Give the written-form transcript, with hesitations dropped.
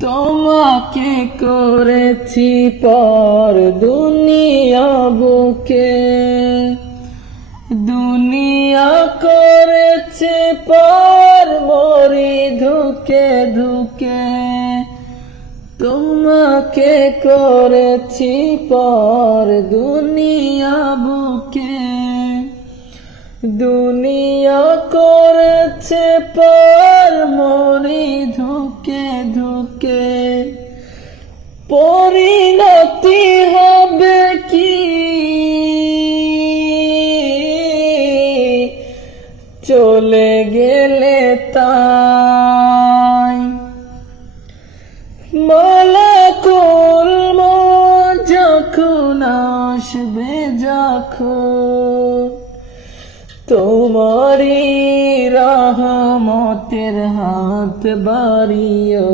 তোমাকে করেছি পর দুনিয়া বুকে, দুনিয়া করেছে পর মরি ধুকে ধুকে। তোমাকে করেছি পর দুনিয়া বুকে, দুনিয়া করেছে পর মরি ধুকে ধুকে। পরিণতি হবে কি চলে গেলে তাই, মালাকুল মউত যখন আসবে যখন, তোমারি রহমতের হাত বাড়িও।